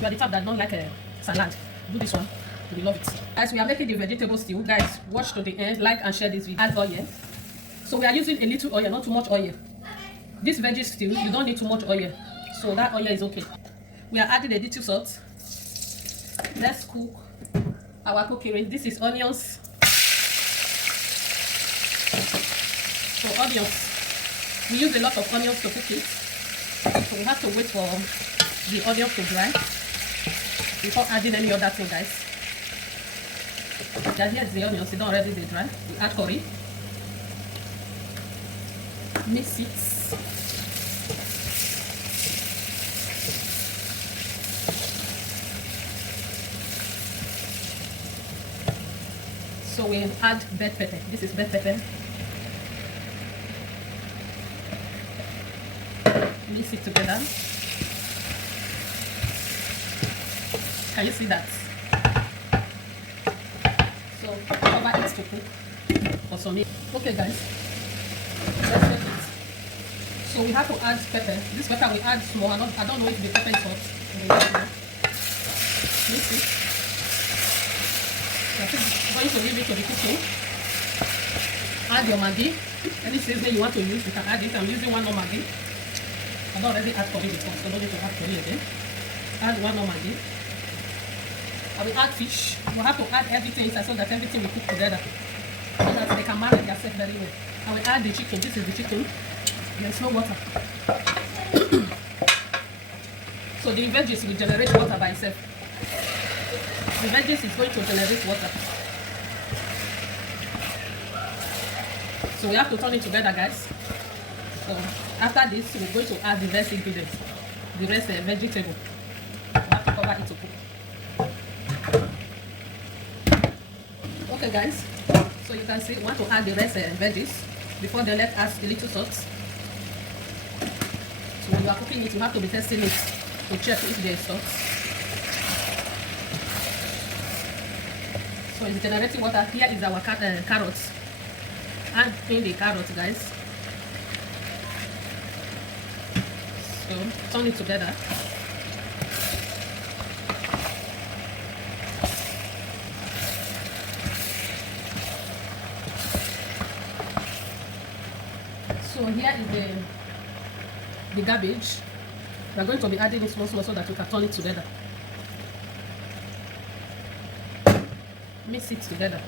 If you are the type that don't like a salad, do this one. You will love it. As we are making the vegetable stew, guys, watch to the end, like and share this video. Add oil. So we are using a little oil, not too much oil. This veggie stew, you don't need too much oil, so that oil is okay. We are adding a little salt. Let's cook our cooking. This is onions. So onions, we use a lot of onions to cook it, so we have to wait for the onions to dry before adding any other thing, guys. Yeah, here's the onions, they don't already dry. We add curry, mix it. So we add bell pepper. This is bell pepper. Mix it together. Can you see that? So cover it to cook for some minutes. Okay, guys, let's cook it. So we have to add pepper. This pepper we add small. I don't know if the pepper is hot. Mix it. You're going to leave it to the cooking. Add your Maggi. Any seasoning you want to use, you can add it. I'm using one more Maggi. I've already added curry before, so don't need to add curry again. Add one more Maggi. I will add fish. We'll have to add everything inside so that everything will cook together, so that they can marry themselves very well. I will add the chicken. This is the chicken. There's no water. So the veggies will generate water by itself. The veggies is going to generate water. So we have to turn it together, guys. So after this, we're going to add the rest ingredients, the rest vegetable. We have to cover it to cook. Okay, guys. So you can see we want to add the rest veggies. Before then, let's add a little salt. So when you are cooking it, you have to be testing it to check if there is salt. So it's generating water. Here is our carrots. Add in the carrots, guys. So turn it together. So here is the garbage. We are going to be adding it small so that we can turn it together. Mix it together.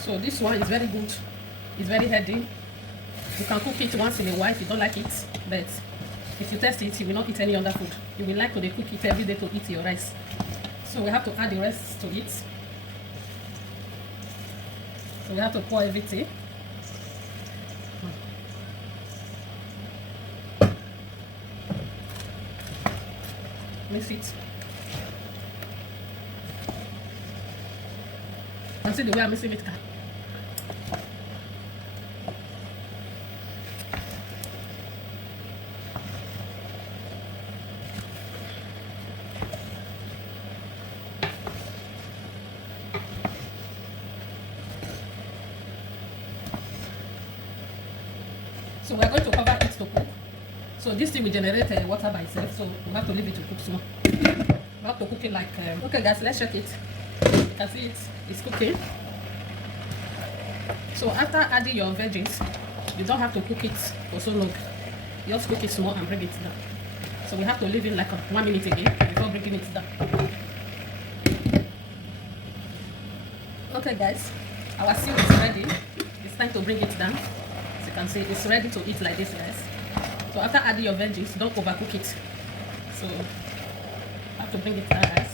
So this one is very good. It's very healthy. You can cook it once in a while if you don't like it, but if you test it, you will not eat any other food. You will like to cook it every day to eat your rice. So we have to add the rest to it. So we have to pour everything. Mix it. And see the way I'm mixing it. So we're going to cover it to cook. So this thing will generate water by itself, so we have to leave it to cook small. We have to cook it like okay, guys, let's check it. You can see it's cooking. So after adding your veggies, you don't have to cook it for so long. You just cook it small and bring it down. So we have to leave it like 1 minute again before bringing it down. Okay, guys, our stew is ready. It's time to bring it down. As you can see, it's ready to eat like this, guys. So after adding your veggies, don't overcook it. So I have to bring it down, guys.